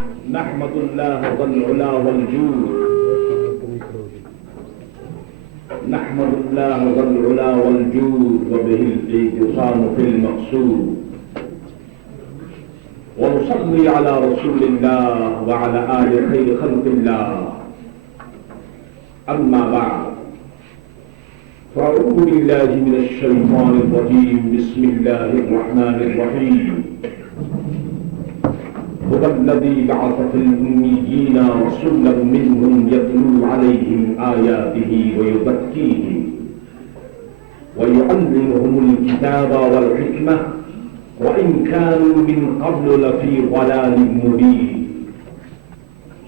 نحمد الله ذا العلا والجود نحمد الله ذا العلا والجود وبه الاتصال في المقصود ونصلي على رسول الله وعلى آل خير خلق الله أما بعد فأعوذ بالله من الشيطان الرجيم بسم الله الرحمن الرحيم هو الذي بعث في الأميين رسولا منهم يتلو عليهم آياته ويزكيهم ويعلمهم الكتاب والحكمة وإن كانوا من قبل لفي ضلال مبين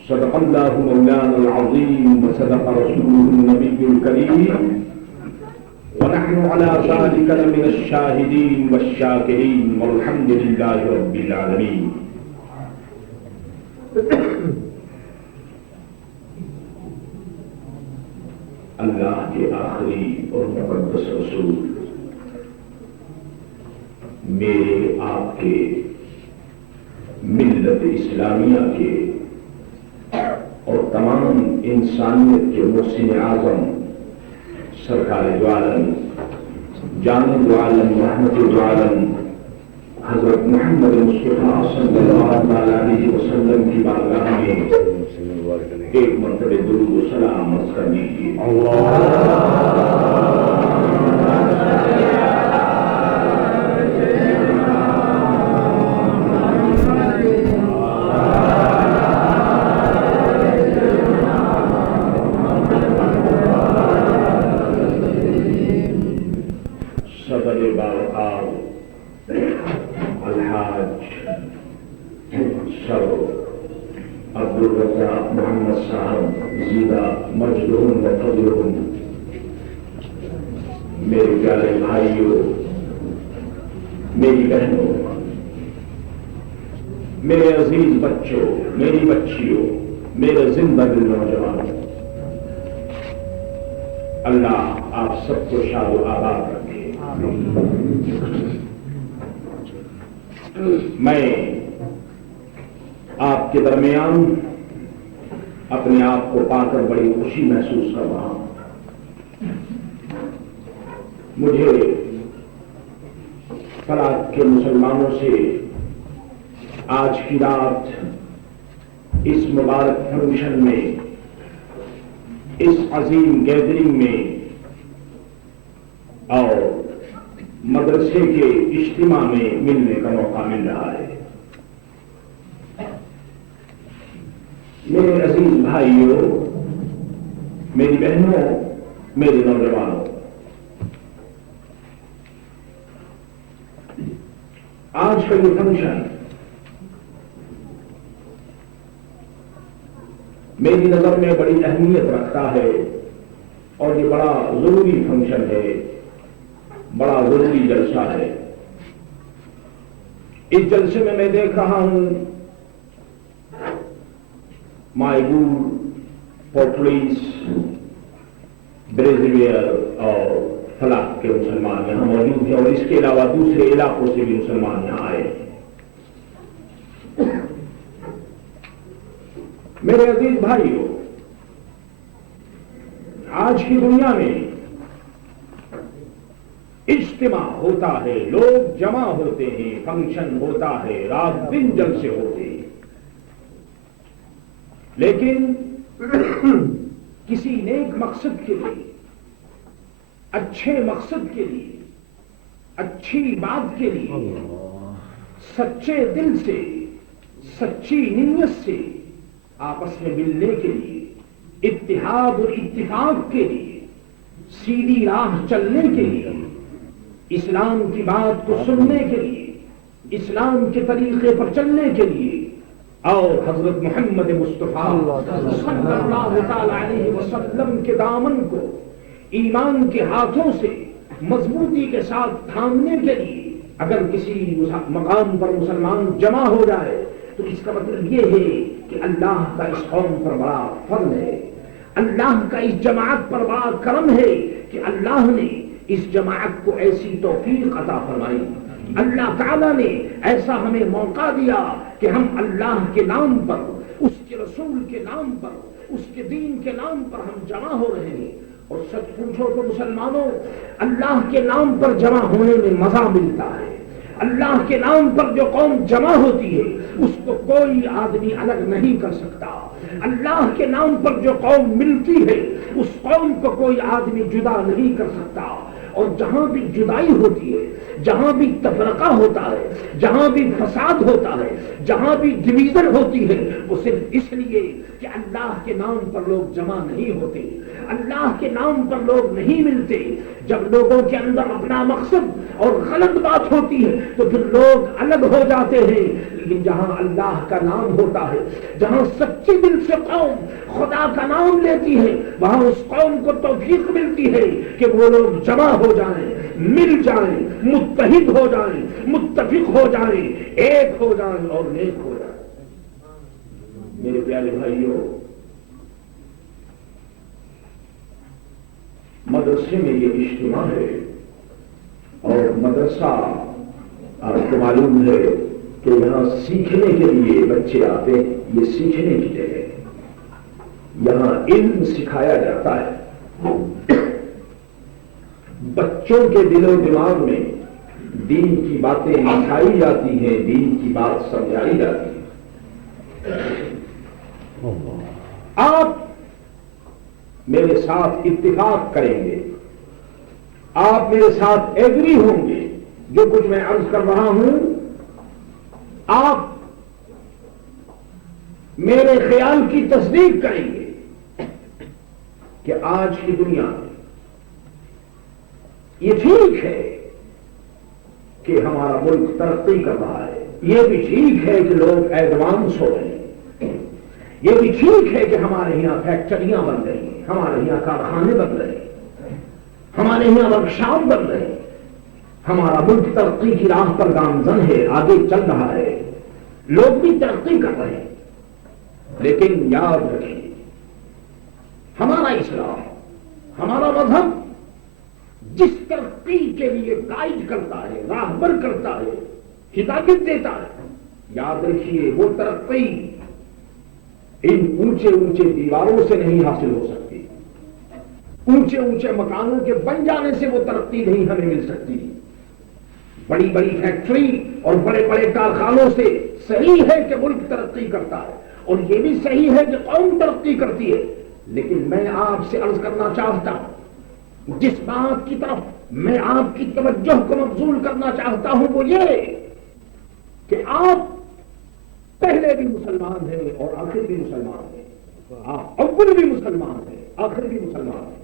صدق الله مولانا العظيم وصدق رسوله النبي الكريم ونحن على ذلك لمن الشاهدين والشاكرين والحمد لله رب العالمين. اللہ کے آخری اور مقدس رسول میرے آپ کے ملت اسلامیہ کے اور تمام انسانیت کے محسن اعظم سرکار دو عالم جامع دو عالم رحمت دو عالم حضرت محمد مصطفیٰ صلی اللہ علیہ وسلم کی بارگاہ میں ایک مرتبہ درود و سلام عرض کر لیجیے. صدر باوقار الحاج سر عبدالرزاق محمد صاحب زیدہ مجدہم و فضلہم، میرے پیارے بھائیوں، میری بہنوں، میرے عزیز بچوں، میری بچیوں، میرے زندہ دل نوجوانوں، اللہ آپ سب کو شاد و آباد رکھے. میں آپ کے درمیان اپنے آپ کو پا کر بڑی خوشی محسوس کر رہا ہوں. مجھے فلاح کے مسلمانوں سے آج کی رات اس مبارک فنکشن میں، اس عظیم گیدرنگ میں اور مدرسے کے اجتماع میں ملنے کا موقع مل رہا ہے. میرے عزیز بھائیوں، میری بہنوں، میرے نوجوانوں، آج کا یہ فنکشن میری نظر میں بڑی اہمیت رکھتا ہے اور یہ بڑا ضروری فنکشن ہے، بڑا ضروری جلسہ ہے. اس جلسے میں دیکھ رہا ہوں مائبور، پورٹریس، بریزویئر اور فلاح کے مسلمان یہاں موجود ہیں اور اس کے علاوہ دوسرے علاقوں سے بھی مسلمان یہاں آئے. میرے عزیز بھائیوں، آج کی دنیا میں اجتماع ہوتا ہے، لوگ جمع ہوتے ہیں، فنکشن ہوتا ہے، رات دن جلسے ہوتے ہیں، لیکن کسی نیک مقصد کے لیے، اچھے مقصد کے لیے، اچھی بات کے لیے، سچے دل سے، سچی نیت سے آپس میں ملنے کے لیے، اتحاد اور اتفاق کے لیے، سیدھی راہ چلنے کے لیے، اسلام کی بات کو سننے کے لیے، اسلام کے طریقے پر چلنے کے لیے اور حضرت محمد مصطفیٰ صلی اللہ تعالی علیہ وسلم کے دامن کو ایمان کے ہاتھوں سے مضبوطی کے ساتھ تھامنے کے لیے اگر کسی مقام پر مسلمان جمع ہو جائے تو اس کا مطلب یہ ہے کہ اللہ کا اس قوم پر بڑا فضل ہے، اللہ کا اس جماعت پر بڑا کرم ہے کہ اللہ نے اس جماعت کو ایسی توفیق عطا فرمائی. اللہ تعالیٰ نے ایسا ہمیں موقع دیا کہ ہم اللہ کے نام پر، اس کے رسول کے نام پر، اس کے دین کے نام پر ہم جمع ہو رہے ہیں. اور سچ پوچھو تو مسلمانوں، اللہ کے نام پر جمع ہونے میں مزہ ملتا ہے. اللہ کے نام پر جو قوم جمع ہوتی ہے اس کو کوئی آدمی الگ نہیں کر سکتا. اللہ کے نام پر جو قوم ملتی ہے اس قوم کو کوئی آدمی جدا نہیں کر سکتا. اور جہاں بھی جدائی ہوتی ہے، جہاں بھی تفرقہ ہوتا ہے، جہاں بھی فساد ہوتا ہے، جہاں بھی ڈویژن ہوتی ہے، وہ صرف اس لیے کہ اللہ کے نام پر لوگ جمع نہیں ہوتے، اللہ کے نام پر لوگ نہیں ملتے. جب لوگوں کے اندر اپنا مقصد اور غلط بات ہوتی ہے تو پھر لوگ الگ ہو جاتے ہیں. لیکن جہاں اللہ کا نام ہوتا ہے، جہاں سچے دل سے قوم خدا کا نام لیتی ہے، وہاں اس قوم کو توفیق ملتی ہے کہ وہ لوگ جمع ہو جائیں، مل جائیں، متحد ہو جائیں، متفق ہو جائیں، ایک ہو جائیں اور نیک ہو جائیں. میرے پیارے بھائیوں، مدرسے میں یہ اجتماع ہے، اور مدرسہ آپ کو معلوم ہے کہ یہاں سیکھنے کے لیے بچے آتے ہیں. یہ سیکھنے کی جگہ ہے، یہاں علم سکھایا جاتا ہے. بچوں کے دل و دماغ میں دین کی باتیں سکھائی جاتی ہیں، دین کی بات سمجھائی جاتی ہے. آپ میرے ساتھ اتفاق کریں گے، آپ میرے ساتھ ایگری ہوں گے جو کچھ میں عرض کر رہا ہوں. آپ میرے خیال کی تصدیق کریں گے کہ آج کی دنیا میں یہ ٹھیک ہے کہ ہمارا ملک ترقی کر رہا ہے، یہ بھی ٹھیک ہے کہ لوگ ایڈوانس ہو رہے ہیں، یہ بھی ٹھیک ہے کہ ہمارے یہاں فیکٹریاں بن رہی ہیں، ہمارے یہاں کارخانے بن رہے ہیں، ہمارے یہاں ورکشاپ بن رہے ہیں. ہمارا ملک ترقی کی راہ پر گامزن ہے، آگے چل رہا ہے، لوگ بھی ترقی کر رہے ہیں. لیکن یاد رکھیے، ہمارا اسلام، ہمارا مذہب جس ترقی کے لیے گائیڈ کرتا ہے، راہبر کرتا ہے، ہدایت دیتا ہے، یاد رکھیے وہ ترقی ان اونچے اونچے دیواروں سے نہیں حاصل ہو سکتی، اونچے اونچے مکانوں کے بن جانے سے وہ ترقی نہیں ہمیں مل سکتی. بڑی بڑی فیکٹری اور بڑے بڑے کارخانوں سے صحیح ہے کہ ملک ترقی کرتا ہے، اور یہ بھی صحیح ہے کہ قوم ترقی کرتی ہے. لیکن میں آپ سے عرض کرنا چاہتا ہوں، جس بات کی طرف میں آپ کی توجہ کو مبذول کرنا چاہتا ہوں وہ یہ کہ آپ پہلے بھی مسلمان ہیں اور آخر بھی مسلمان ہیں، آپ اول بھی مسلمان ہیں، آخر بھی مسلمان ہیں.